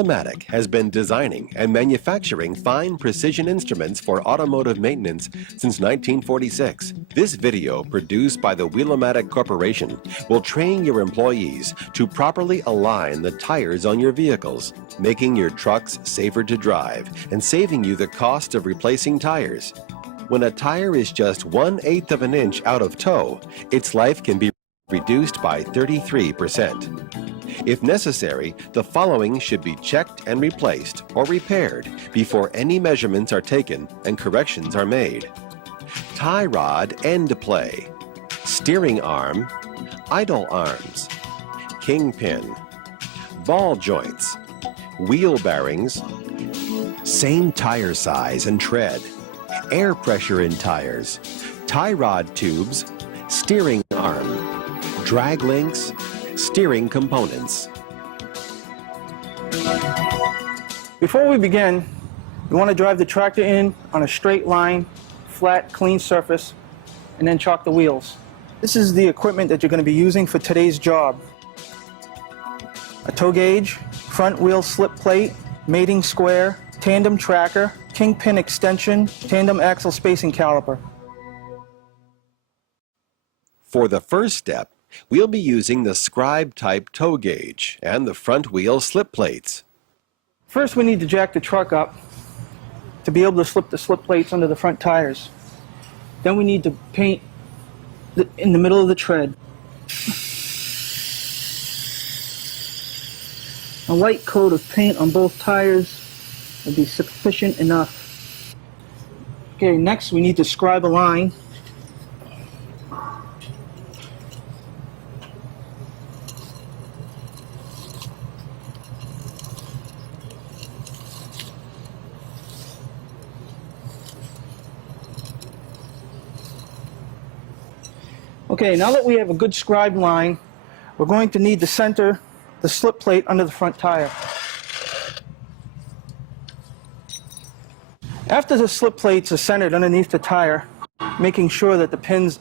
Matic has been designing and manufacturing fine precision instruments for automotive maintenance since 1946. This video, produced by the Matic Corporation, will train your employees to properly align the tires on your vehicles, making your trucks safer to drive and saving you the cost of replacing tires. When a tire is just 1/8 of an inch out of toe, its life can be reduced by 33%. If necessary, the following should be checked and replaced or repaired before any measurements are taken and corrections are made. Tie rod end play, steering arm, idle arms, kingpin, ball joints, wheel bearings, same tire size and tread, air pressure in tires, tie rod tubes, steering arm, drag links, steering components. Before we begin, we want to drive the tractor in on a straight line, flat, clean surface, and then chalk the wheels. This is the equipment that you're going to be using for today's job. A tow gauge, front wheel slip plate, mating square, tandem tracker, kingpin extension, tandem axle spacing caliper. For the first step, we'll be using the scribe type tow gauge and the front wheel slip plates. First, we need to jack the truck up to be able to slip the slip plates under the front tires. Then we need to paint in the middle of the tread. A light coat of paint on both tires will be sufficient enough. Okay, next we need to scribe a line. Okay, now that we have a good scribed line, we're going to need to center the slip plate under the front tire. After the slip plates are centered underneath the tire, making sure that the pins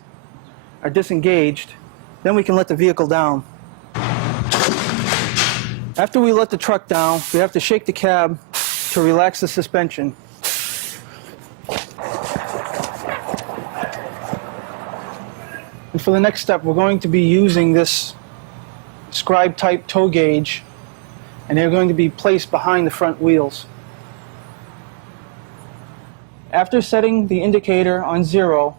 are disengaged, then we can let the vehicle down. After we let the truck down, we have to shake the cab to relax the suspension. And for the next step, we're going to be using this scribe type tow gauge, and they're going to be placed behind the front wheels. After setting the indicator on 0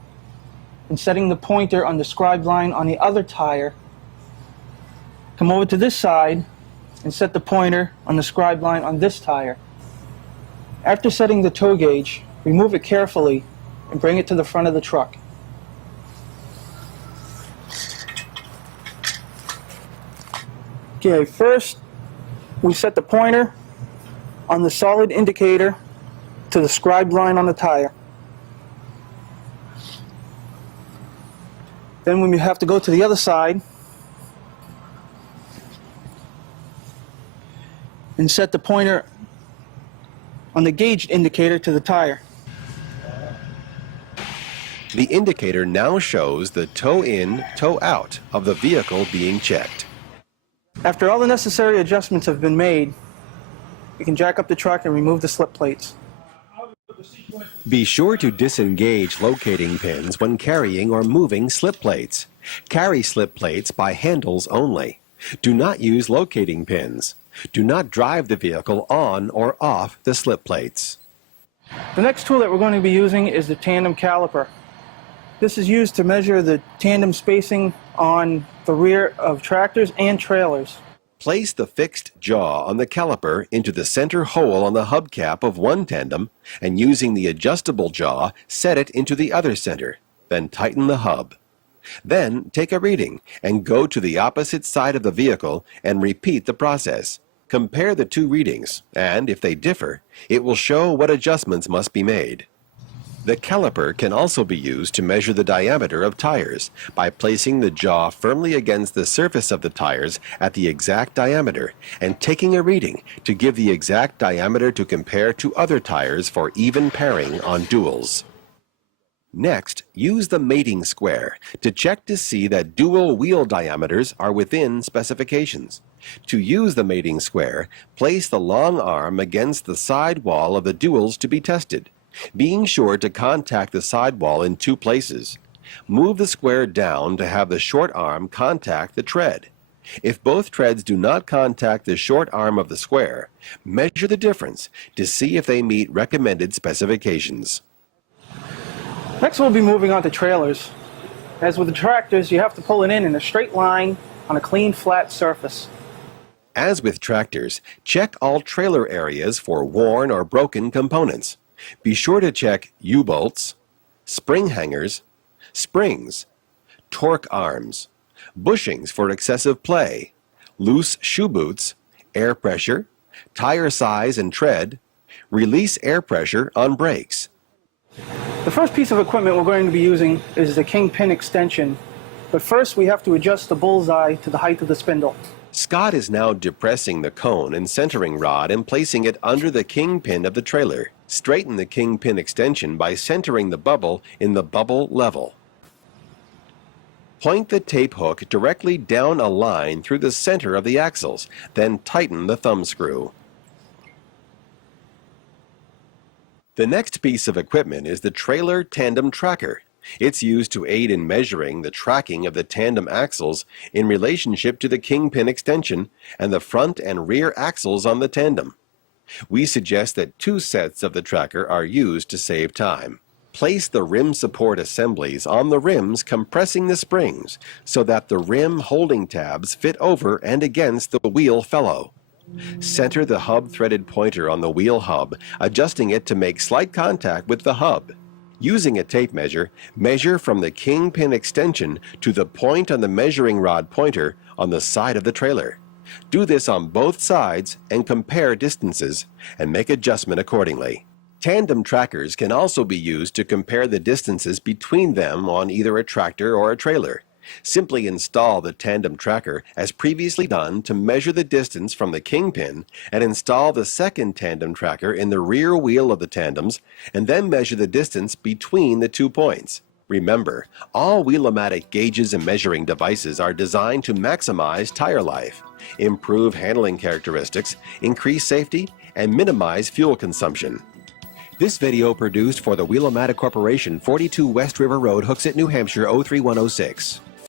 and setting the pointer on the scribed line on the other tire, come over to this side and set the pointer on the scribed line on this tire. After setting the tow gauge, remove it carefully and bring it to the front of the truck. Okay, first we set the pointer on the solid indicator to the scribed line on the tire. Then when we have to go to the other side and set the pointer on the gauged indicator to the tire. The indicator now shows the toe in, toe out of the vehicle being checked. After all the necessary adjustments have been made, we can jack up the truck and remove the slip plates. Be sure to disengage locating pins when carrying or moving slip plates. Carry slip plates by handles only. Do not use locating pins. Do not drive the vehicle on or off the slip plates. The next tool that we're going to be using is the tandem caliper. This is used to measure the tandem spacing on the rear of tractors and trailers. Place the fixed jaw on the caliper into the center hole on the hubcap of one tandem, and using the adjustable jaw, set it into the other center. Then tighten the hub. Then take a reading and go to the opposite side of the vehicle and repeat the process. Compare the two readings, and if they differ, it will show what adjustments must be made. The caliper can also be used to measure the diameter of tires by placing the jaw firmly against the surface of the tires at the exact diameter and taking a reading to give the exact diameter to compare to other tires for even pairing on duals. Next, use the mating square to check to see that dual wheel diameters are within specifications. To use the mating square, place the long arm against the side wall of the duals to be tested, being sure to contact the sidewall in 2 places. Move the square down to have the short arm contact the tread. If both treads do not contact the short arm of the square, measure the difference to see if they meet recommended specifications. Next, we'll be moving on to trailers. As with the tractors, you have to pull it in a straight line on a clean, flat surface. As with tractors, check all trailer areas for worn or broken components. Be sure to check U-bolts, spring hangers, springs, torque arms, bushings for excessive play, loose shoe boots, air pressure, tire size and tread, release air pressure on brakes. The first piece of equipment we're going to be using is the kingpin extension. But first, we have to adjust the bullseye to the height of the spindle. Scott is now depressing the cone and centering rod and placing it under the kingpin of the trailer. Straighten the kingpin extension by centering the bubble in the bubble level. Point the tape hook directly down a line through the center of the axles, then tighten the thumb screw. The next piece of equipment is the trailer tandem tracker. It's used to aid in measuring the tracking of the tandem axles in relationship to the kingpin extension and the front and rear axles on the tandem. We suggest that 2 sets of the tracker are used to save time. Place the rim support assemblies on the rims, compressing the springs so that the rim holding tabs fit over and against the wheel felloe. Center the hub threaded pointer on the wheel hub, adjusting it to make slight contact with the hub. Using a tape measure, measure from the kingpin extension to the point on the measuring rod pointer on the side of the trailer. Do this on both sides and compare distances and make adjustment accordingly. Tandem trackers can also be used to compare the distances between them on either a tractor or a trailer. Simply install the tandem tracker as previously done to measure the distance from the kingpin and install the second tandem tracker in the rear wheel of the tandems and then measure the distance between the 2 points. Remember, all Wheel-O-Matic gauges and measuring devices are designed to maximize tire life, improve handling characteristics, increase safety, and minimize fuel consumption. This video produced for the Wheel-O-Matic Corporation, 42 West River Road, Hooksett, New Hampshire, 03106.